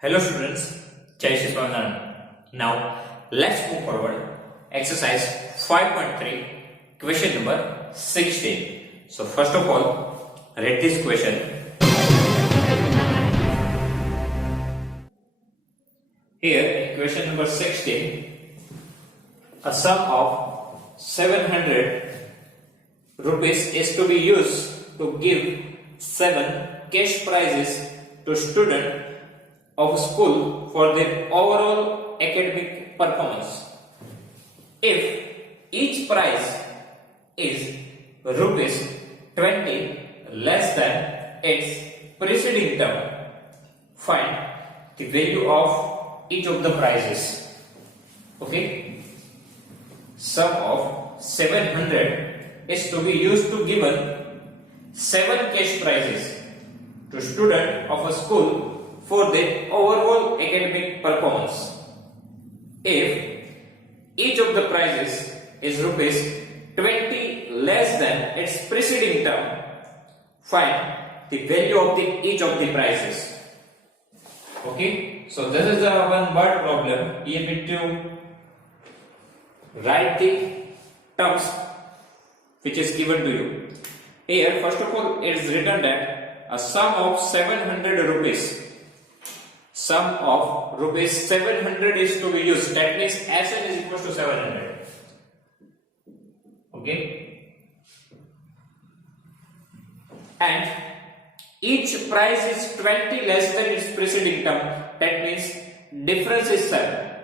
Hello students, Jai Shri Swaminarayan. Now let's move forward. Exercise 5.3, question number 16. So first of all, read this question. Here in question number 16, a sum of 700 rupees is to be used to give 7 cash prizes to students of school for their overall academic performance. If each prize is rupees 20 less than its preceding term, find the value of each of the prizes. Okay, sum of 700 is to be used to given 7 cash prizes to student of a school for their overall academic performance. If each of the prizes is rupees 20 less than its preceding term, find the value of each of the prizes. Okay, so this is the one word problem. You need to write the terms which is given to you. Here, first of all, it is written that a sum of 700 rupees. Sum of rupees 700 is to be used. That means Sn is equal to 700. Okay. And each price is 20 less than its preceding term. That means difference is 7.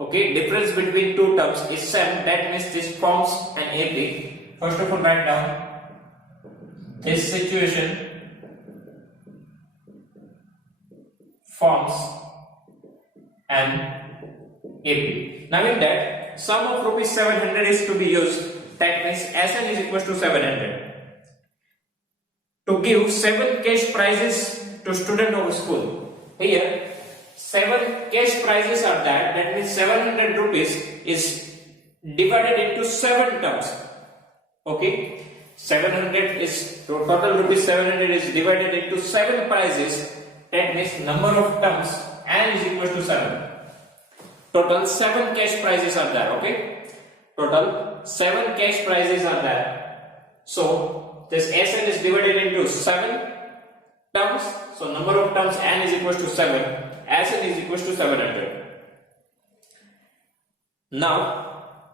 Okay. Difference between two terms is 7. That means this forms an AP. First of all, write down this situation forms an AP. Now in that, sum of rupees 700 is to be used. That means Sn is equal to 700. To give 7 cash prizes to student of school. Here, 7 cash prizes are there. That means 700 rupees is divided into 7 terms. Okay, 700 is total rupees 700 is divided into 7 prizes. That means number of terms n is equal to 7. Total 7 cash prizes are there. Okay, total 7 cash prizes are there. So this Sn is divided into 7 terms. So number of terms n is equal to 7. Sn is equal to 700. Now,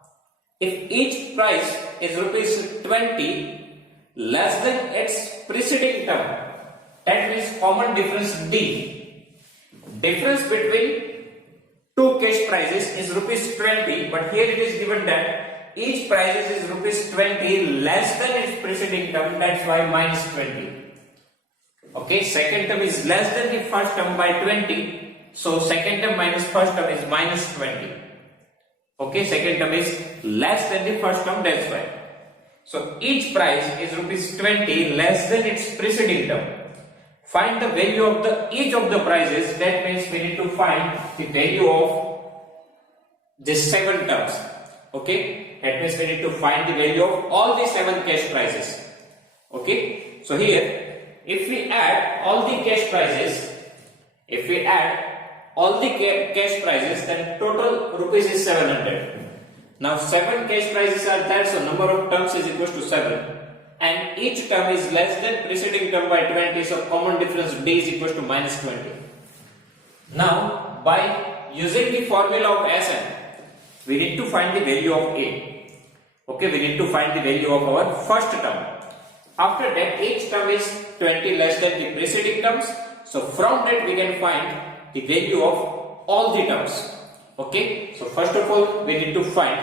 if each price is rupees 20 less than its preceding term, that means common difference D. Difference between two cash prizes is rupees 20, but here it is given that each price is rupees 20 less than its preceding term. That's why minus 20. Okay, second term is less than the first term by 20. So second term minus first term is minus 20. Okay, second term is less than the first term. That's why. So each price is rupees 20 less than its preceding term. Find the value of each of the prizes. That means we need to find the value of these 7 terms. Okay, that means we need to find the value of all the 7 cash prizes. Okay, so here if we add all the cash prizes, then total rupees is 700. Now 7 cash prizes are there, so number of terms is equal to 7. And each term is less than preceding term by 20, so common difference D is equal to minus 20. Now, by using the formula of Sn, we need to find the value of A. Okay, we need to find the value of our first term. After that, each term is 20 less than the preceding terms, so from that we can find the value of all the terms. Okay, so first of all, we need to find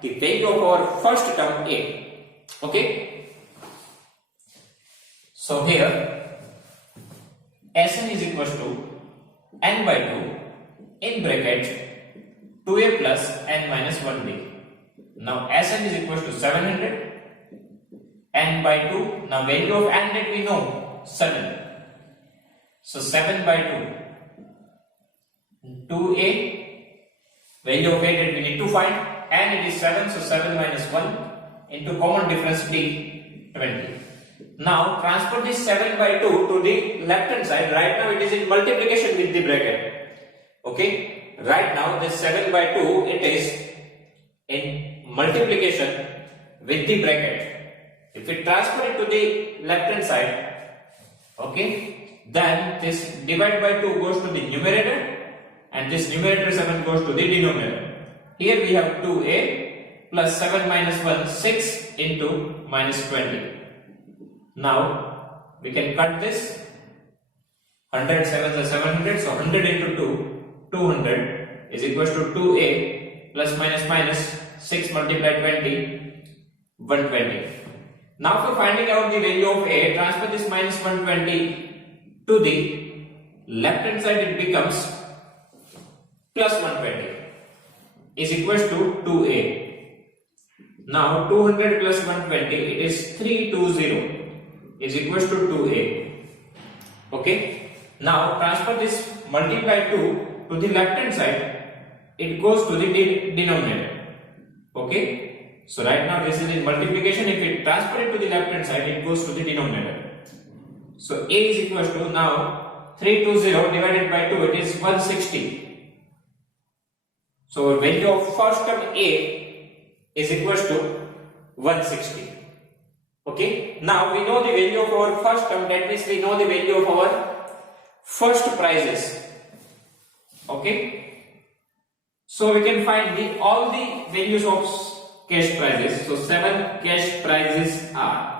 the value of our first term A. Okay. So here Sn is equal to n by 2 in bracket 2a plus n minus 1b. Now Sn is equal to 700, n by 2. Now value of n that we know 7. So 7 by 2, 2a. Value of a that we need to find, n it is 7. So 7 minus 1 into common difference D 20. Now transfer this 7 by 2 to the left hand side. Right now it is in multiplication with the bracket. Okay, right now this 7 by 2, it is in multiplication with the bracket. If we transfer it to the left hand side, okay, then this divide by 2 goes to the numerator and this numerator 7 goes to the denominator. Here we have 2a plus 7 minus 1, 6 into minus 20. Now we can cut this. 100 7s are 700, so 100 into 2, 200 is equals to 2a plus minus minus 6 multiplied 20, 120. Now for finding out the value of a, transfer this minus 120 to the left hand side, it becomes plus 120 is equals to 2a. Now 200 plus 120, it is 320 is equals to 2a. Okay. Now transfer this multiply 2 to the left hand side, it goes to the denominator. Okay. So right now this is in multiplication. If we transfer it to the left hand side, it goes to the denominator. So a is equals to, now 320 divided by 2, it is 160. So value of first term a is equals to 160. Okay. Now we know the value of our first term, that means we know the value of our first prizes. Okay. So we can find all the values of cash prizes. So 7 cash prizes are.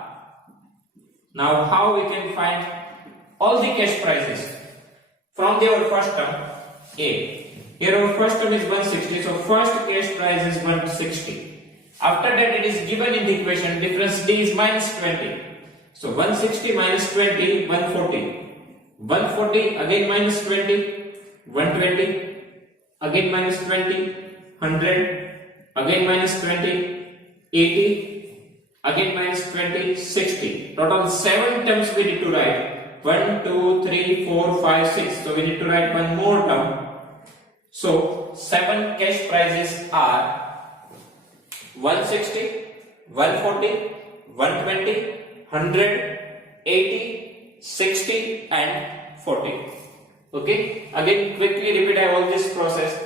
Now how we can find all the cash prizes from our first term a. Here our first term is 160, so first cash prize is 160. After that it is given in the equation, difference d is minus 20. So 160 minus 20, 140. 140 again minus 20, 120 again minus 20, 100 again minus 20, 80 again minus 20, 60. Total 7 terms we need to write. 1, 2, 3, 4, 5, 6. So we need to write one more term. So 7 cash prizes are 160, 140, 120, 100, 80, 60 and 40. Okay. Again quickly repeat all this process.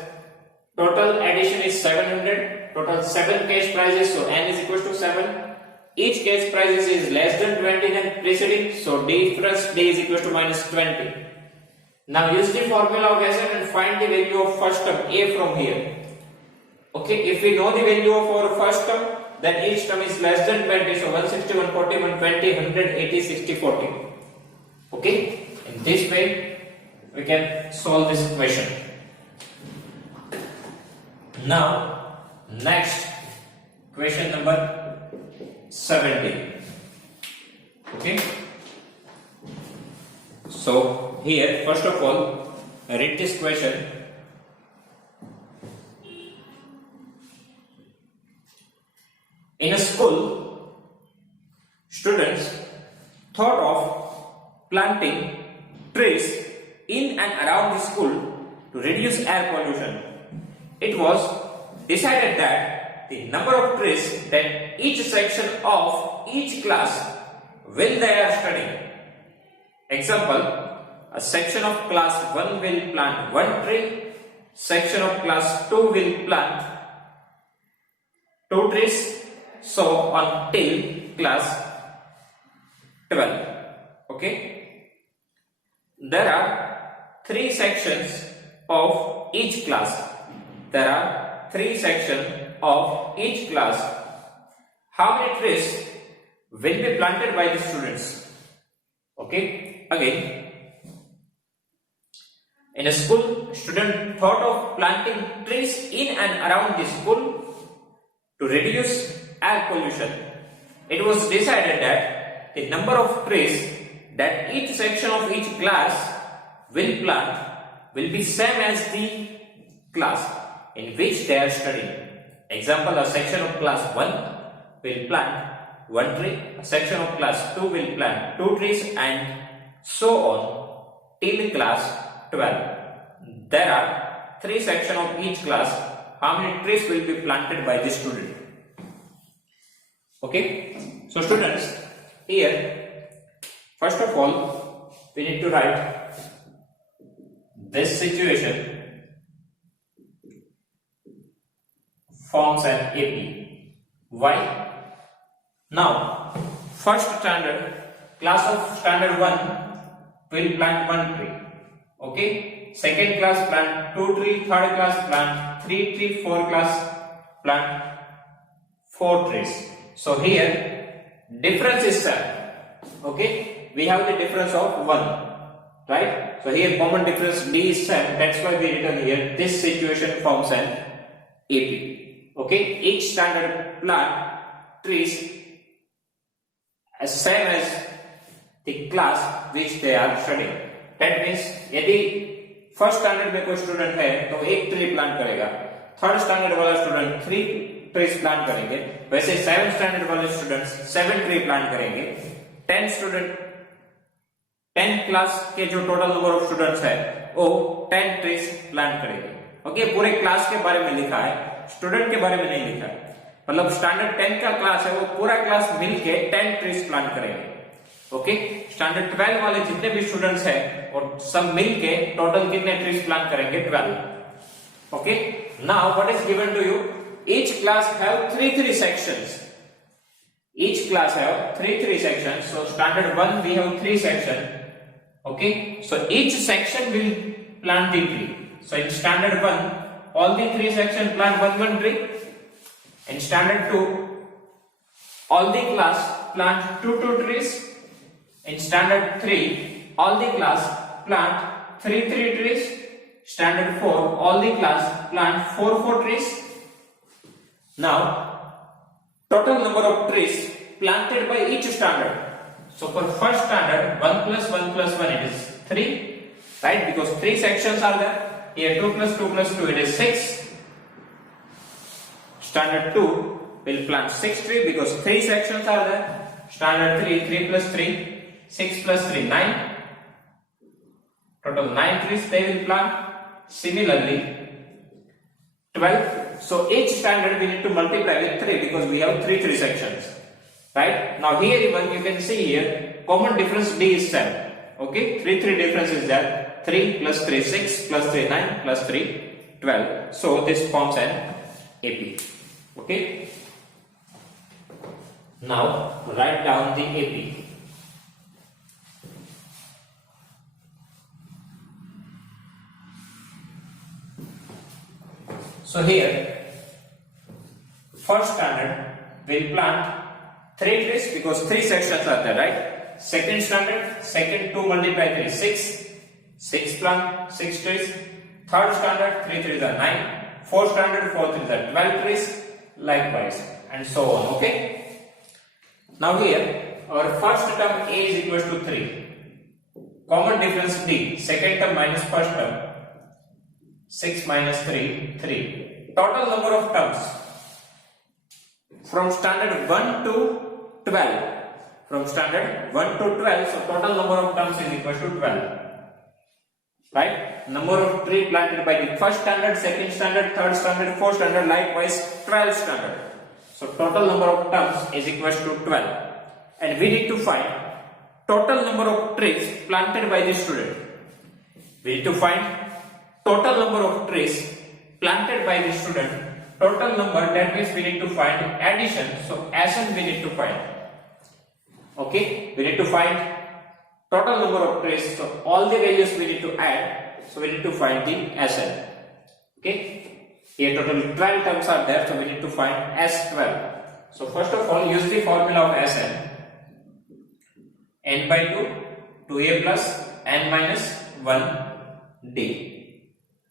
Total addition is 700. Total 7 cash prizes. So n is equals to 7. Each cash prize is less than 20 than preceding. So difference d is equals to minus 20. Now use the formula of Asset and find the value of first term a from here. Okay. If we know the value of our first term, then each term is less than 20. So 160, 140, 120, 100, 80, 60, 40. Okay. In this way we can solve this question. Now next question number 70. Okay. So here first of all read this question. In a school, students thought of planting trees in and around the school to reduce air pollution. It was decided that the number of trees that each section of each class will they are studying. Example, a section of class 1 will plant 1 tree, section of class 2 will plant 2 trees, so until class 12. Okay. There are 3 sections of each class. There are 3 sections of each class. How many trees will be planted by the students? Okay. Again, in a school, student thought of planting trees in and around the school to reduce air pollution. It was decided that the number of trees that each section of each class will plant will be same as the class in which they are studying. Example, a section of class 1 will plant 1 tree, a section of class 2 will plant 2 trees and so on till class 12. There are 3 sections of each class. How many trees will be planted by the student? Okay. So students, here first of all we need to write this situation forms an AP. Why? Now, first standard, class of standard 1 will plant 1 tree. Okay? Second class plant 2 tree, third class plant 3 tree, fourth class plant 4 trees. So here, difference is 7. Okay? We have the difference of 1. Right? So here common difference D is 7. That's why we written here this situation forms an AP. Okay? Each standard plant trees as same as the class which they are studying. That means यदि first standard में कोई student है तो 1 tree plant करेगा, third standard वाला student 3 trees plant करेंगे, वैसे 7 standard वाले स्टूडेंट्स 7 ट्री प्लांट करेंगे, 10 क्लास के जो टोटल नंबर ऑफ स्टूडेंट्स है वो 10 ट्रीज प्लांट करेंगे. ओके, पूरे क्लास के बारे में लिखा है, स्टूडेंट के बारे में नहीं लिखा है. मतलब स्टैंडर्ड 10 का क्लास है वो पूरा क्लास मिलके 10 ट्रीज प्लांट करेंगे. ओके, स्टैंडर्ड 12 वाले जितने भी स्टूडेंट्स हैं और सब मिलके टोटल कितने ट्रीज प्लांट करेंगे? 12. Okay, now what is given to you? Each class have 3 sections. Each class have 3 sections. So standard 1 we have 3 sections. Okay, so each section will plant the tree. So in standard 1 all the 3 sections plant one tree. In standard 2 all the class plant 2 trees. In standard 3 all the class plant 3 trees. Standard 4 all the class plant 4 trees. Now total number of trees planted by each standard. So for first standard 1 plus 1 plus 1 it is 3, right? Because 3 sections are there. Here 2 plus 2 plus 2 it is 6. Standard 2 will plant 6 trees because 3 sections are there. Standard 3 3 plus 3 6 plus 3 9. Total 9 trees they will plant. Similarly 12. So each standard we need to multiply with 3 because we have 3 sections. Right? Now here even you can see here common difference D is 7. Okay? 3 difference is there. 3 plus 3 6 plus 3 9 plus 3 12. So this forms an AP. Okay? Now write down the AP. So here first standard will plant 3 trees because 3 sections are there, right? Second standard, second 2 multiply 3 6 plant 6 trees. Third standard 3 trees are 9. Fourth standard 4 trees are 12 trees, likewise and so on. Okay, now here our first term A is equals to 3. Common difference D, second term minus first term, 6 minus 3 3. Total number of terms from standard 1 to 12. From standard 1 to 12, so total number of terms is equal to 12. Right? Number of tree planted by the first standard, second standard, third standard, fourth standard, likewise 12 standard. So total number of terms is equal to 12. And we need to find total number of trees planted by the student. We need to find total number of trees planted by the student. Total number, that means we need to find addition. So SN we need to find. Okay, we need to find total number of trees. So all the values we need to add. So we need to find the SN. Okay, here total 12 terms are there. So we need to find S12. So first of all use the formula of SN. N by 2, 2A plus N minus 1 D.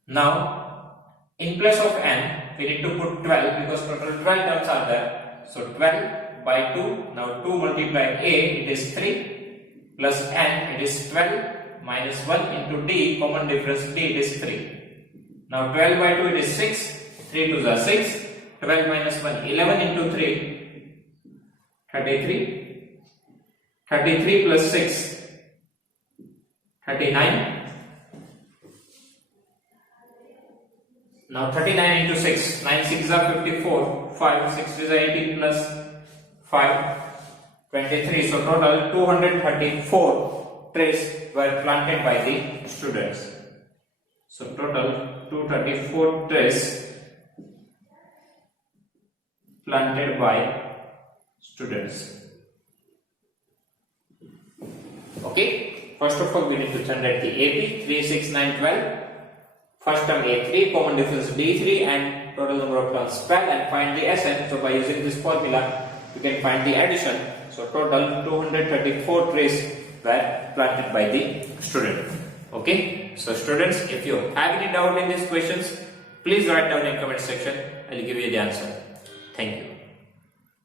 Now in place of n we need to put 12 because total 12 terms are there. So 12 by 2, now 2 multiply A it is 3 plus n it is 12 minus 1 into D, common difference D it is 3. Now 12 by 2 it is 6, 3 2s are 6, 12 minus 1 11 into 3 33, 33 plus 6 39. Now 39 into 6, 9 6 are 54, 5 6 is 80 plus 5 23. So total 234 trees were planted by the students. So total 234 trees planted by students. Okay, first of all we need to generate the AP 3, 6, 9, 12. First term A3, common difference B3 and total number of terms 12 and find the SN. So by using this formula you can find the addition. So total 234 trees were planted by the student. Okay, so students, if you have any doubt in these questions, please write down in comment section. I'll give you the answer. Thank you.